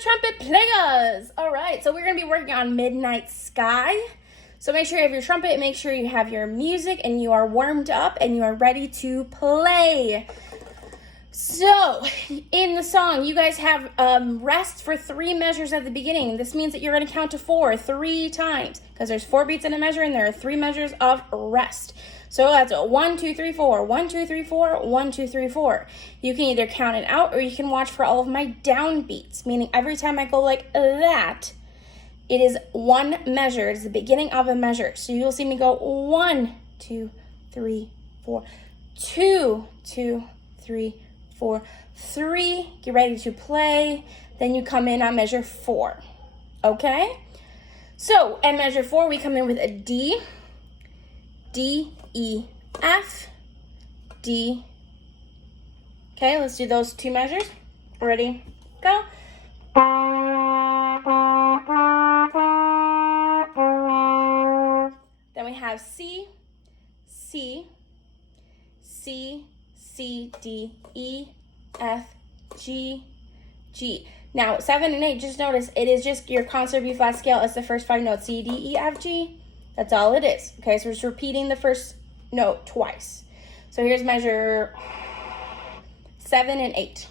trumpet players. All right, so we're going to be working on Midnight Sky. So make sure you have your trumpet, make sure you have your music, and you are warmed up and you are ready to play. So in the song, you guys have rest for 3 measures at the beginning. This means that you're going to count to 4 3 times because there's 4 beats in a measure and there are 3 measures of rest. So that's 1, 2, 3, 4, 1, 2, 3, 4, 1, 2, 3, 4. You can either count it out or you can watch for all of my down beats, meaning every time I go like that, it is 1 measure. It's the beginning of a measure. So you'll see me go 1, 2, 3, 4, 2, 2, 3, 4, 3. Get ready to play. Then you come in on measure 4. Okay? So at measure 4, we come in with a D, D, E, F, D. Okay, let's do those 2 measures. Ready? Go. Then we have C, C, C, C, D, E, F, G, G. Now, 7 and 8, just notice it is just your concert B flat scale. It's the first 5 notes, C, D, E, F, G. That's all it is. Okay, so we're just repeating the first note twice. So here's measure 7 and 8.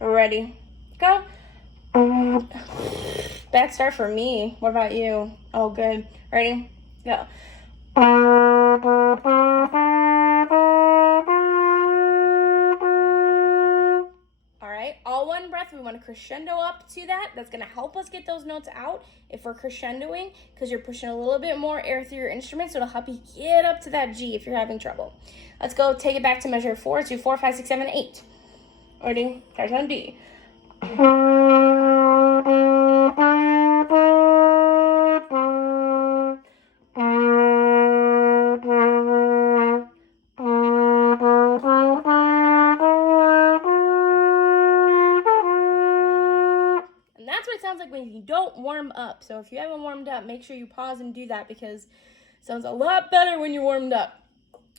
Ready? Go. Bad start for me. What about you? Oh, good. Ready? Go. All one breath. We want to crescendo up to that. That's going to help us get those notes out if we're crescendoing, because you're pushing a little bit more air through your instrument, so it'll help you get up to that G if you're having trouble. Let's go take it back to measure 4. Do 4, 5, 6, 7, 8. Ready? Start on D. Sounds like when you don't warm up. So if you haven't warmed up, make sure you pause and do that, because it sounds a lot better when you're warmed up.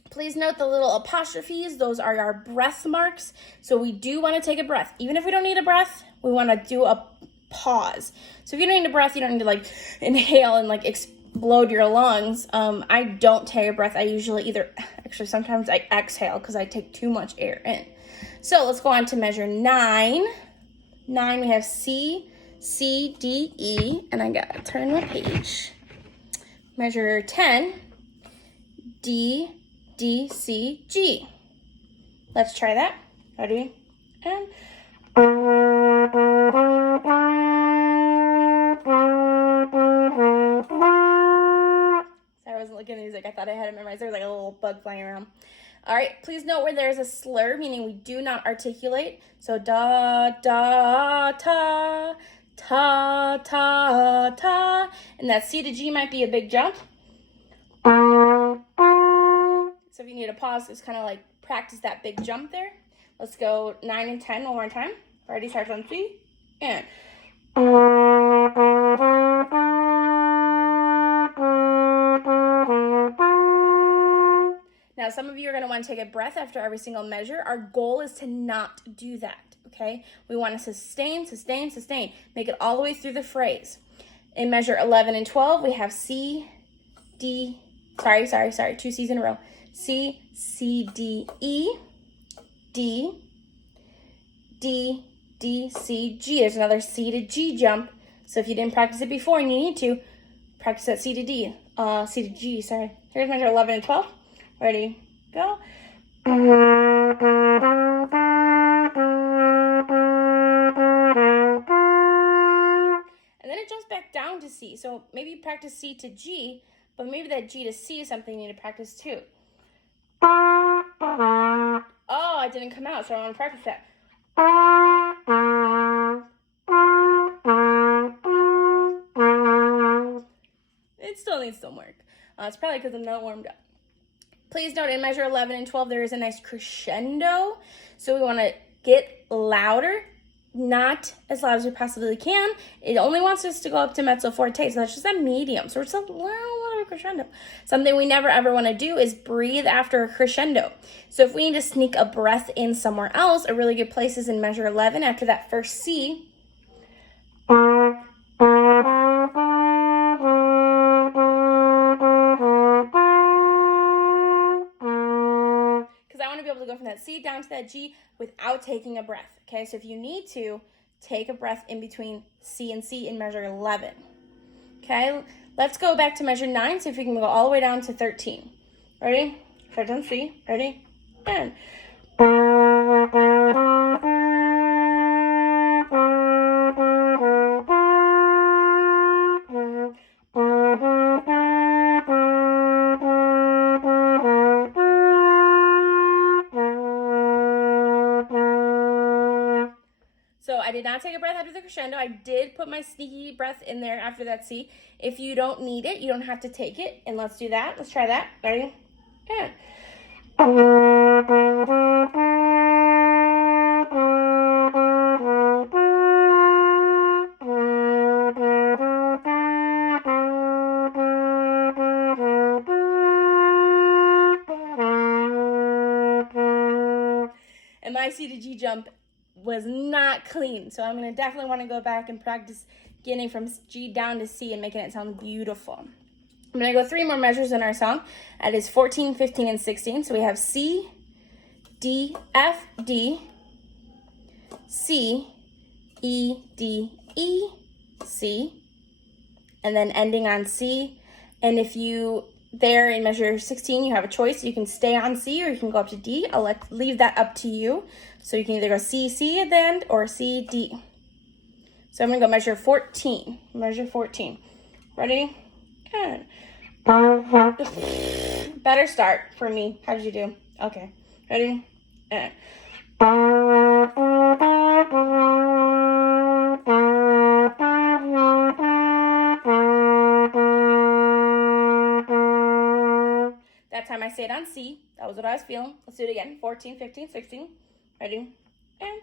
Please note the little apostrophes. Those are our breath marks. So we do want to take a breath. Even if we don't need a breath, we want to do a pause. So if you don't need a breath, you don't need to like inhale and like explode your lungs. I don't take a breath. I usually sometimes I exhale because I take too much air in. So let's go on to measure 9. 9, we have C, C, D, E, and I gotta turn my page. Measure 10, D, D, C, G. Let's try that. Ready? And I wasn't looking at the music. I thought I had it memorized. There was like a little bug flying around. All right, please note where there's a slur, meaning we do not articulate. So da, da, ta, ta, ta, ta. And that C to G might be a big jump. So if you need a pause, it's kind of like practice that big jump there. Let's go 9 and 10 one more time. Ready, starts on C. And now, some of you are going to want to take a breath after every single measure. Our goal is to not do that, okay? We want to sustain, sustain, sustain. Make it all the way through the phrase. In measure 11 and 12, we have C, D, sorry, 2 C's in a row. C, C, D, E, D, D, D, C, G. There's another C to G jump. So if you didn't practice it before and you need to, practice that C to D, C to G, sorry. Here's measure 11 and 12. Ready, go. And then it jumps back down to C. So maybe practice C to G, but maybe that G to C is something you need to practice too. Oh, it didn't come out, so I want to practice that. It still needs some work. It's probably because I'm not warmed up. Please note in measure 11 and 12, there is a nice crescendo. So we want to get louder, not as loud as we possibly can. It only wants us to go up to mezzo forte, so that's just a medium. So it's a little crescendo. Something we never ever want to do is breathe after a crescendo. So if we need to sneak a breath in somewhere else, a really good place is in measure 11 after that first C. that C down to that G without taking a breath. Okay, so if you need to, take a breath in between C and C in measure 11. Okay, let's go back to measure 9, see if we can go all the way down to 13. Ready? Start on C. Ready? And. So I did not take a breath after the crescendo. I did put my sneaky breath in there after that C. If you don't need it, you don't have to take it. And let's do that. Let's try that. Ready? Yeah. And my C to G jump was not clean. So I'm going to definitely want to go back and practice getting from G down to C and making it sound beautiful. I'm going to go 3 more measures in our song. That is 14, 15, and 16. So we have C, D, F, D, C, E, D, E, C, and then ending on C. And if you, there in measure 16, you have a choice. You can stay on C or you can go up to D. I'll leave that up to you. So you can either go C, C at the end or C, D. So I'm going to go measure 14. Measure 14. Ready? Good. Better start for me. How did you do? Okay. Ready? Good. That time I stayed on C. That was what I was feeling. Let's do it again. 14, 15, 16. Ready? And.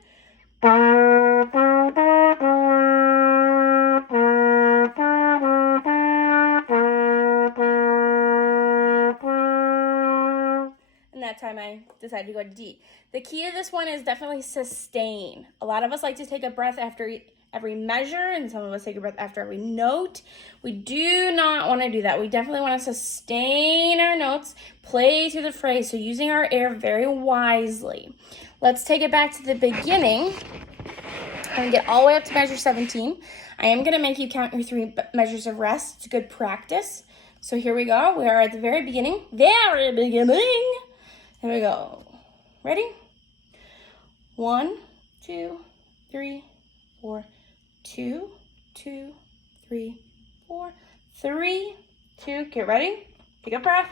And that time I decided to go to D. The key to this one is definitely sustain. A lot of us like to take a breath after every measure, and some of us take a breath after every note. We do not want to do that. We definitely want to sustain our notes, play through the phrase, so using our air very wisely. Let's take it back to the beginning and get all the way up to measure 17. I am going to make you count your 3 measures of rest. It's good practice. So here we go. We are at the very beginning. Very beginning. Here we go. Ready? 1, 2, 3, 4, 2, 2, 3, 4, 3, 2. Get ready. Take a breath.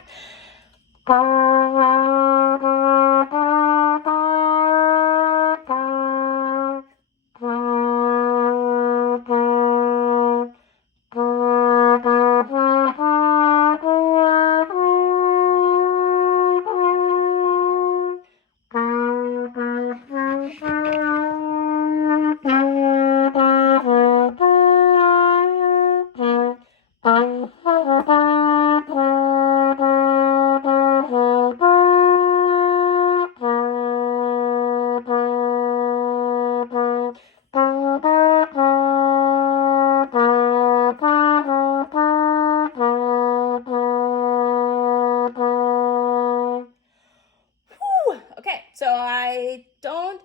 So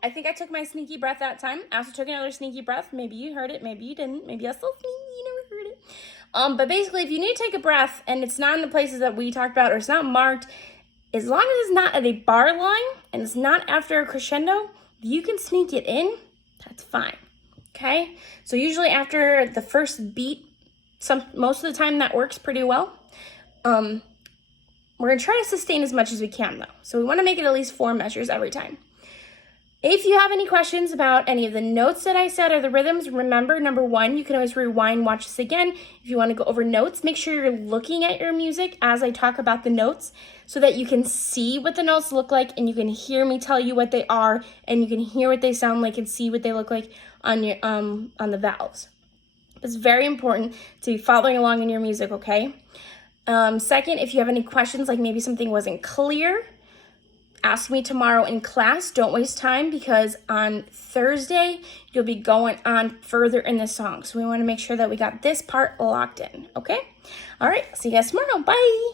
I think I took my sneaky breath that time. I also took another sneaky breath. Maybe you heard it, maybe you didn't. Maybe I was so sneaky, you never heard it. But basically, if you need to take a breath and it's not in the places that we talked about or it's not marked, as long as it's not at a bar line and it's not after a crescendo, you can sneak it in. That's fine, okay? So usually after the first beat, most of the time that works pretty well. We're going to try to sustain as much as we can, though. So we want to make it at least 4 measures every time. If you have any questions about any of the notes that I said or the rhythms, remember, number 1, you can always rewind, watch this again. If you want to go over notes, make sure you're looking at your music as I talk about the notes so that you can see what the notes look like and you can hear me tell you what they are and you can hear what they sound like and see what they look like on your on the valves. It's very important to be following along in your music, okay? Second, if you have any questions, like maybe something wasn't clear, ask me tomorrow in class. Don't waste time because on Thursday, you'll be going on further in the song. So we want to make sure that we got this part locked in, okay? All right, see you guys tomorrow. Bye.